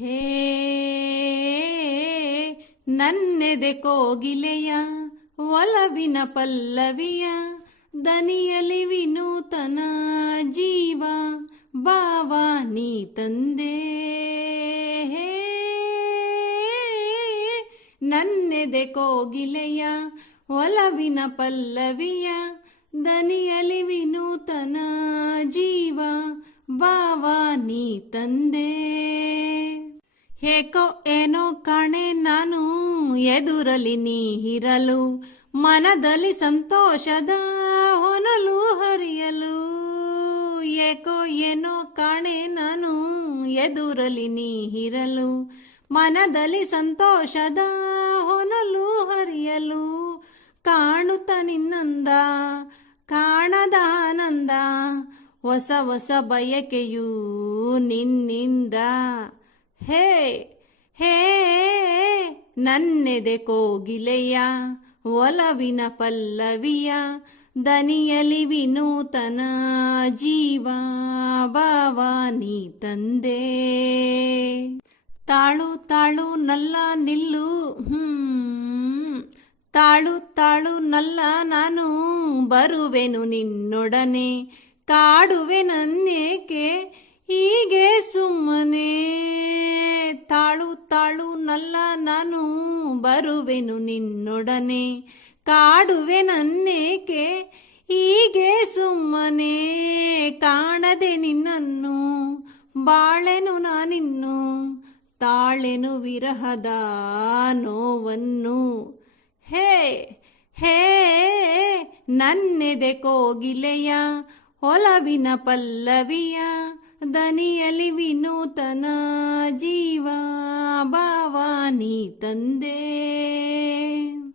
ಹೇ ನನ್ನೆದೆ ಕೋಗಿಲೆಯ ಒಲವಿನ ಪಲ್ಲವಿಯ ದನಿಯಲಿ ವಿನೂತನ ಜೀವ ಭಾವ ನೀ ತಂದೆ. ನನ್ನೆದೆ ಕೋಗಿಲೆಯ ಒಲವಿನ ಪಲ್ಲವಿಯ ದನಿಯಲಿ ವಿನೂತನ ಜೀವ ಭಾವ ನೀ ತಂದೆ. ಏಕೋ ಏನೋ ಕಾಣೆ ನಾನು ಎದುರಲಿ ನೀ ಇರಲು, ಮನದಲ್ಲಿ ಸಂತೋಷದ ಹೊನಲು ಹರಿಯಲು. ಏಕೋ ಏನೋ ಕಾಣೆ ನಾನು ಎದುರಲಿ ನೀ ಇರಲು, ಮನದಲ್ಲಿ ಸಂತೋಷದ ಹೊನಲು ಹರಿಯಲು. ಕಾಣುತ್ತ ನಿನ್ನಂದ ಕಾಣದ ಆನಂದ, ಹೊಸ ಹೊಸ ಬಯಕೆಯೂ ನಿನ್ನಿಂದ. ಹೇ ಹೇ ನನ್ನೆದೆ ಕೋಗಿಲೆಯ ಒಲವಿನ ಪಲ್ಲವಿಯ ದನಿಯಲಿ ವಿನೂತನ ಜೀವ ಭಾವ ನೀ ತಂದೆ. ತಾಳು ತಾಳು ನಲ್ಲ ನಿಲ್ಲು, ತಾಳು ತಾಳು ನಲ್ಲ ನಾನು ಬರುವೆನು ನಿನ್ನೊಡನೆ, ಕಾಡುವೆ ನನ್ನೇಕೆ ಹೀಗೆ ಸುಮ್ಮನೆ. ತಾಳು ತಾಳು ನಲ್ಲ ನಾನು ಬರುವೆನು ನಿನ್ನೊಡನೆ, ಕಾಡುವೆ ನನ್ನೇಕೆ ಹೀಗೆ ಸುಮ್ಮನೆ. ಕಾಣದೆ ನಿನ್ನನ್ನು ಬಾಳೆನು ನಾನಿನ್ನು, ತಾಳೆನು ವಿರಹದ ನೋವನ್ನು. ಹೇ ಹೇ ನನ್ನೆದೆ ಕೋಗಿಲೆಯ ಒಲವಿನ ಪಲ್ಲವಿಯ ದನಿಯಲಿ ವಿನೂತನ ಜೀವ ಭಾವ ನೀ ತಂದೆ.